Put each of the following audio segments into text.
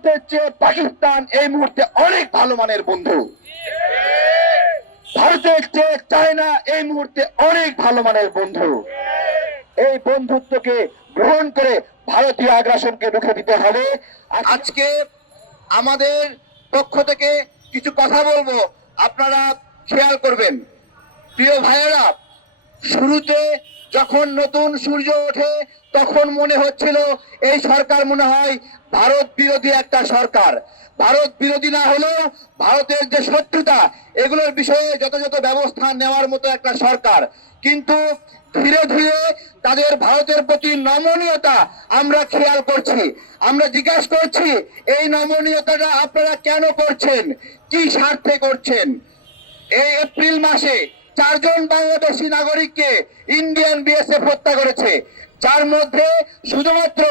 ভারতের চেয়ে পাকিস্তান এই মুহূর্তে অনেক ভালো মানের বন্ধু। ভারতের চেয়ে চায়না এই মুহূর্তে অনেক ভালো মানের বন্ধু। এই বন্ধুত্বকে গ্রহণ করে ভারতীয় আগ্রাসনকে রুখে দিতে হবে। আজকে আমাদের পক্ষ থেকে কিছু কথা বলবো, আপনারা খেয়াল করবেন। প্রিয় ভাইয়েরা, শুরুতে যখন নতুন সূর্য ওঠে তখন মনে হচ্ছিল এই সরকার মনে হয় ভারত বিরোধী একটা সরকার। ভারত বিরোধী না হলেও ভারতের যে শত্রুতা এগুলোর বিষয়ে যথাযথ ব্যবস্থা নেওয়ার মতো একটা সরকার। কিন্তু ধীরে ধীরে তাদের ভারতের প্রতি নমনীয়তা আমরা খেয়াল করছি। আমরা জিজ্ঞাসা করছি, এই নমনীয়তাটা আপনারা কেন করছেন, কি স্বার্থে করছেন? এই এপ্রিল মাসে 4 জন বাংলাদেশি নাগরিককে ইন্ডিয়ান বিএসএফ হত্যা করেছে, যার মধ্যে শুধুমাত্র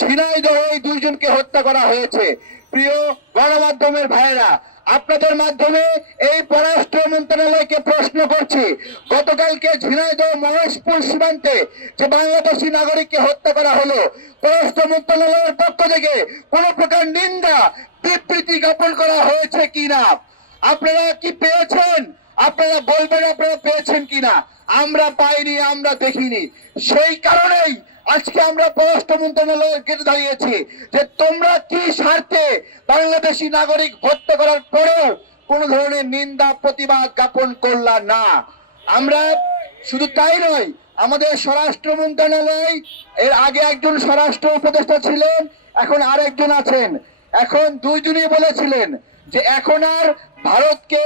ঝিনাইদহ 2 জনকে হত্যা করা হয়েছে। প্রিয় গণমাধ্যমের ভাইয়েরা, আপনাদের মাধ্যমে এই পররাষ্ট্র মন্ত্রণালয়কে প্রশ্ন করছি, গতকালকে ঝিনাইদহ মহেশপুর সীমান্তে যে বাংলাদেশি নাগরিককে হত্যা করা হলো, পররাষ্ট্র মন্ত্রণালয়ের পক্ষ থেকে কোন প্রকার নিন্দা বিবৃতি জ্ঞাপন করা হয়েছে কিনা? আপনারা কি পেয়েছেন? আপনারা বলবেন আপনারা পেয়েছেন কিনা। আমরা পাইনি, আমরা দেখিনি। সেই কারণেই আজকে আমরা পররাষ্ট্র মন্ত্রণালয়ের গেটে দাঁড়িয়েছি যে তোমরা কি স্বার্থে বাংলাদেশি নাগরিক হত্যা করার পরেও কোন ধরনের নিন্দা প্রতিবাদ জ্ঞাপন করলা না। আমরা শুধু তাই নয়, আমাদের স্বরাষ্ট্র মন্ত্রণালয়, এর আগে একজন স্বরাষ্ট্র উপদেষ্টা ছিলেন, এখন আরেকজন আছেন, এখন 2 জনই বলেছিলেন যে এখন আর ভারতকে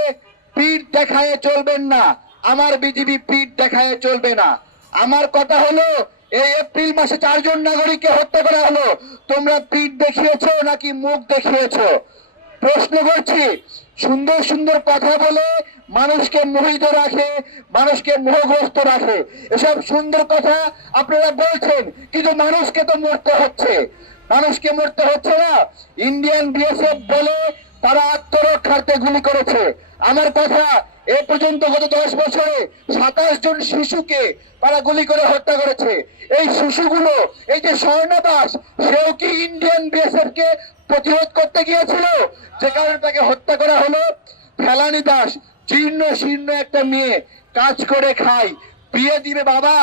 পিঠ দেখায় চলবেন না, আমার বিজিবি পিঠ দেখায় চলবে না। আমার কথা হলো, এই এপ্রিল মাসে 4 জন নাগরিককে হত্যা করা হলো, তোমরা পিঠ দেখিয়েছো নাকি মুখ দেখিয়েছো? প্রশ্ন করছি। সুন্দর সুন্দর কথা বলে মানুষকে মোহিত রাখে, মানুষকে মোহগ্রস্ত রাখে, এসব সুন্দর কথা আপনারা বলছেন, কিন্তু মানুষকে তো মরতে হচ্ছে। মানুষকে মরতে হচ্ছে না। ইন্ডিয়ান বিএসএফ বলে তারা আত্মরক্ষার্থে গুলি করেছে। আমার কথা, এ পর্যন্ত গত 10 বছরে 27 জন শিশুকে তারা গুলি করে হত্যা করেছে। এই শিশুগুলো, এই যে স্বর্ণদাস, সেও কি ইন্ডিয়ান বিএসএফ কে প্রতিরোধ করতে গিয়েছিল, যে কারণে তাকে হত্যা করা হলো? ফেলানি দাস, জীর্ণ শীর্ণ একটা মেয়ে, কাজ করে খায়, বিয়ে দিবে বাবা,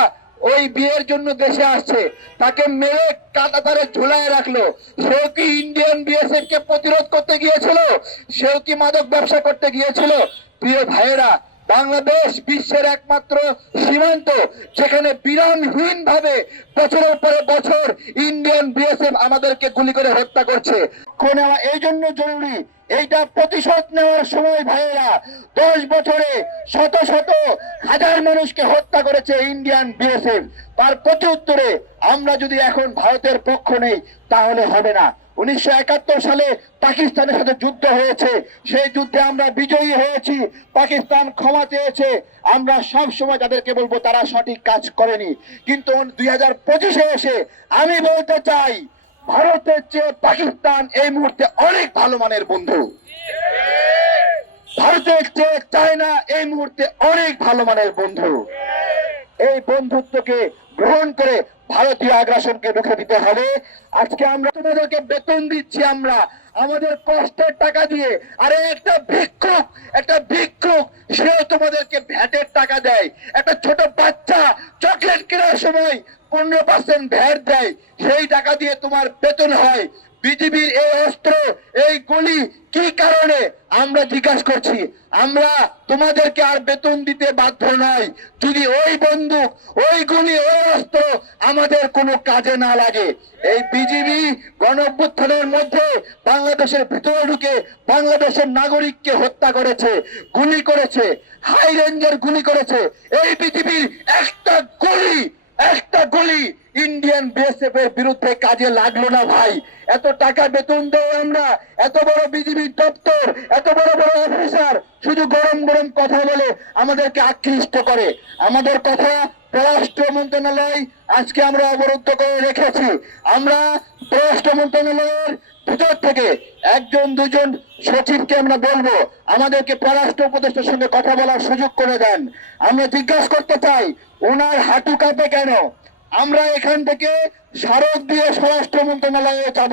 ওই বিয়ের জন্য দেশে আসছে, তাকে মেরে কাঁটাতারে ঝুলায় রাখলো। সেও কি ইন্ডিয়ান বিএসএফ কে প্রতিরোধ করতে গিয়েছিল? সেও কি মাদক ব্যবসা করতে গিয়েছিল? প্রিয় ভাইয়েরা, বাংলাদেশ বিশ্বের একমাত্র সীমান্ত যেখানে বিরামহীন ভাবে বছরের পরে বছর ইন্ডিয়ান বিএসএফ আমাদেরকে গুলি করে হত্যা করছে। এই জন্য জরুরি, এইটা প্রতিশোধ নেওয়ার সময় ভাইয়েরা। 10 বছরে শত শত হাজার মানুষকে হত্যা করেছে ইন্ডিয়ান বিএসএফ। তার প্রতি উত্তরে আমরা যদি এখন ভারতের পক্ষ নেই তাহলে হবে না। 1971 সালে পাকিস্তানের সাথে যুদ্ধ হয়েছে, সেই যুদ্ধে আমরা বিজয়ী হয়েছি, পাকিস্তান ক্ষমা চেয়েছে। আমরা সব সময় তাদেরকে বলবো তারা সঠিক কাজ করেনি। কিন্তু 2025-এ এসে আমি বলতে চাই, ভারতের চেয়ে পাকিস্তান এই মুহূর্তে অনেক ভালো মানের বন্ধু। ভারতের চেয়ে চায়না এই মুহূর্তে অনেক ভালো মানের বন্ধু। এই বন্ধুত্বকে গ্রহণ করে ভারতীয় আগ্রাসনকে রুখে দিতে হবে। আজকে আমরা তোমাদেরকে বেতন দিচ্ছি, আমরা আমাদের কষ্টের টাকা দিয়ে। আরে একটা ভিক্ষুক সেও তোমাদেরকে ভ্যাটের টাকা দেয়। একটা ছোট বাচ্চা চকলেট কেনার সময় 15% ভ্যাট দেয়, সেই টাকা দিয়ে তোমার বেতন হয়। বিজিবির এই অস্ত্র, এই গুলি কি কারণে? আমরা জিজ্ঞাসা করছি। আমরা তোমাদেরকে আর বেতন দিতে বাধ্য নয় যদি ওই বন্দুক, ওই গুলি, ওই অস্ত্র আমাদের কোনো কাজে না লাগে। এই বিজিবি গণঅভ্যুত্থানের মধ্যে বাংলাদেশের ভিতরে ঢুকে বাংলাদেশের নাগরিককে হত্যা করেছে, গুলি করেছে, হাই রেঞ্জের গুলি করেছে। এই বিজিবির একটা গুলি ইন্ডিয়ান বিএসএফ এর বিরুদ্ধে কাজে লাগলো না ভাই। এত টাকা বেতন দেয় আমরা, এত বড় বিজিবি দপ্তর, এত বড় বড় অফিসার শুধু গরম গরম কথা বলে আমাদেরকে আকৃষ্ট করে। আমাদের কথা পররাষ্ট্র মন্ত্রণালয় আজকে আমরা অবরুদ্ধ করে রেখেছি। আমরা পররাষ্ট্র মন্ত্রণালয়ের ভিতর থেকে 1-2 জন সচিবকে আমরা বলবো আমাদেরকে পররাষ্ট্র উপদেষ্টার সঙ্গে কথা বলার সুযোগ করে দেন। আমরা জিজ্ঞাসা করতে চাই, ওনার হাঁটু কাঁপে কেন? আমরা এখান থেকে স্মারক দিয়ে স্বরাষ্ট্র মন্ত্রণালয়ে যাব।